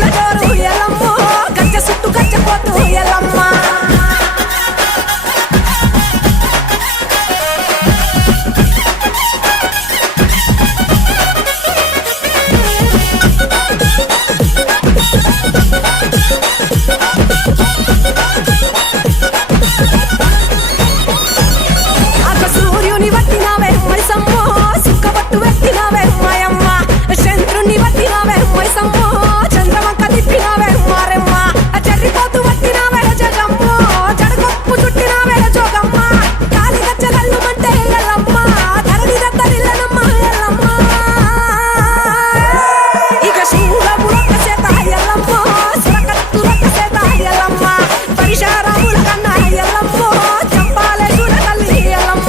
గట్టుల జోరు ఎల్లమ్మో గజ్జ సుట్టు గజ్జపోతూ ఎల్లమ్మ సూర్యుని వట్టినావే మైసమ్మో సుక్కబట్టు వెత్తినావే మాయమ్మ చంద్రుని వట్టినావే మైసమ్మో చంద్రవంక తిప్పినావే మారెమ్మ చెర్రిపోతు వట్టినావే జగమ్మో జడగొప్పు చుట్టినావే జోగమ్మ కాలి గచ్చగల్లు మంటే ఎల్లమ్మ ధరణి దత్తరిల్లనమ్మ ఎల్లమ్మ ఇక శూలములొక్క చేత ఎల్లమ్మో సురకత్తులొక్క చేత ఎల్లమ్మ పరిశారాముల కన్నా ఎల్లమ్మో చంపాలే చూడగల్లి ఎల్లమ్మ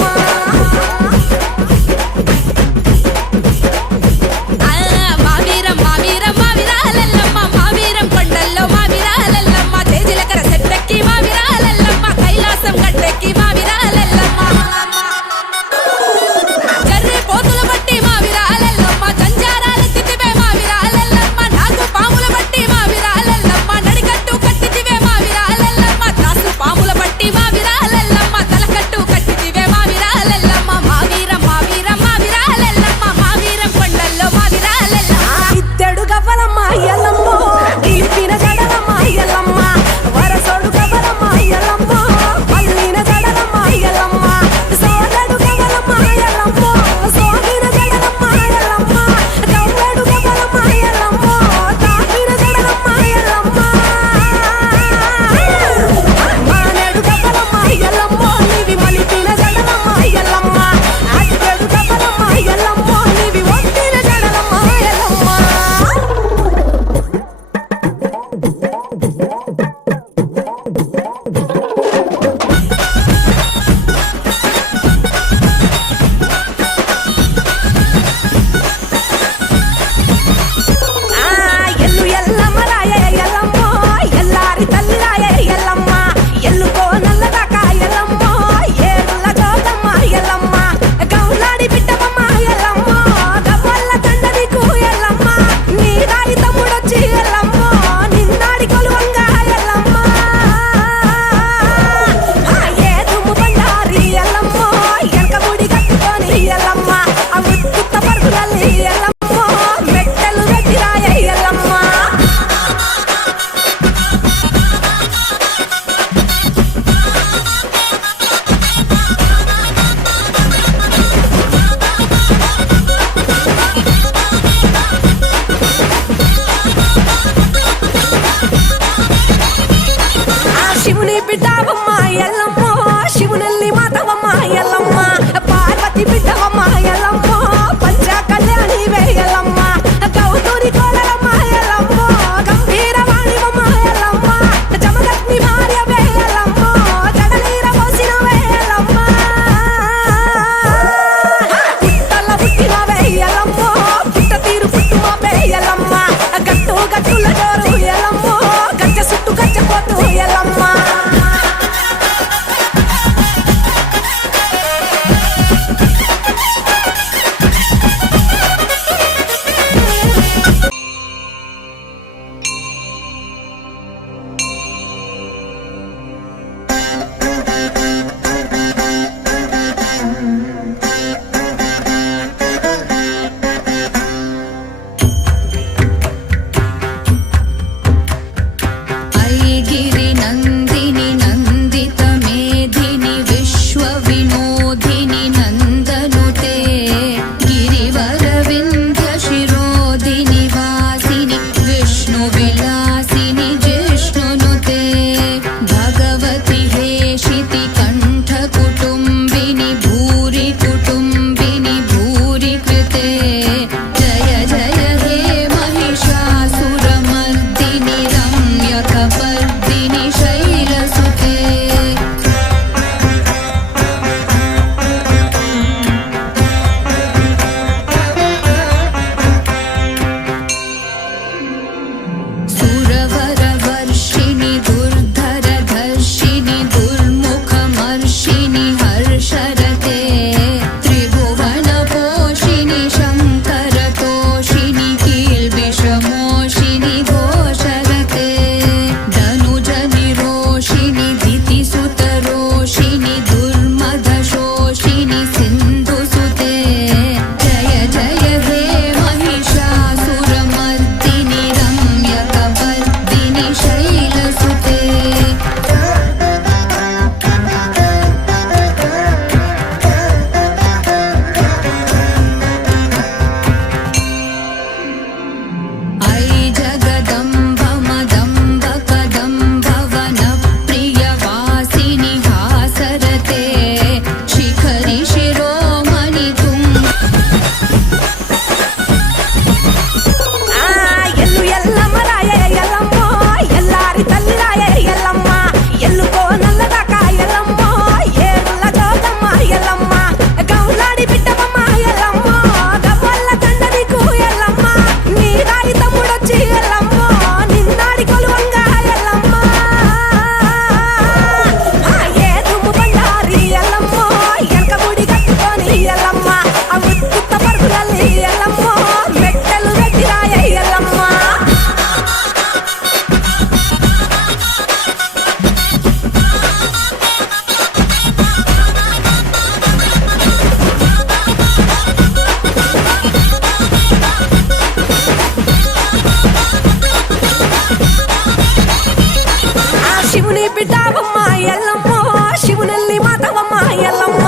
శివుని బిడ్డవమ్మ ఎల్లమ్మ శివునల్లి మాతవమ్మ ఎల్లమ్మ పార్వతి బిడ్డవమ్మ ఎల్లమ్మ పంచ కళ్యాణి ఎల్లమ్మ గౌతూరి కోడలమ్మ ఎల్లమ్మ గంభీరవాణివమ్మ ఎల్లమ్మ జమదగ్ని భార్యవే ఎల్లమ్మ జడలీర పోసినవే ఎల్లమ్మ పుట్టల పుట్టినవే ఎల్లమ్మ పుట్ట తీరు పుట్టుమవే ఎల్లమ్మ గట్టు గట్టుల జోరు ఎల్లమ్మ గజ్జ సుట్టు గజ్జపోతూ ఎల్లమ్మ शमोषिनि घोष శివుని బిడ్డవమ్మ ఎల్లమ్మ శివునెల్లి మాతవమ్మ ఎల్లమ్మ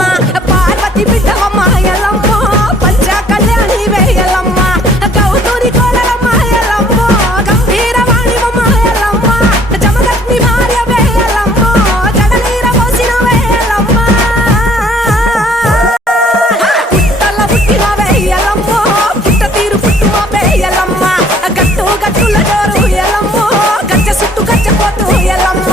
పార్వతి బిడ్డవమ్మ ఎల్లమ్మ పంచ కళ్యాణివే ఎల్లమ్మ గౌతూరి కోడలమ్మ ఎల్లమ్మ గంభీరవాణివమ్మ ఎల్లమ్మ జమదగ్ని భార్యవే ఎల్లమ్మ జడనీర పోసినవే ఎల్లమ్మ పుట్టల పుట్టినవే ఎల్లమ్మ పుట్ట తీరు పుట్టుమవే ఎల్లమ్మ గట్టు గట్టుల జోరు ఎల్లమ్మ గజ్జ సుట్టు గజ్జపోతు ఎల్లమ్మ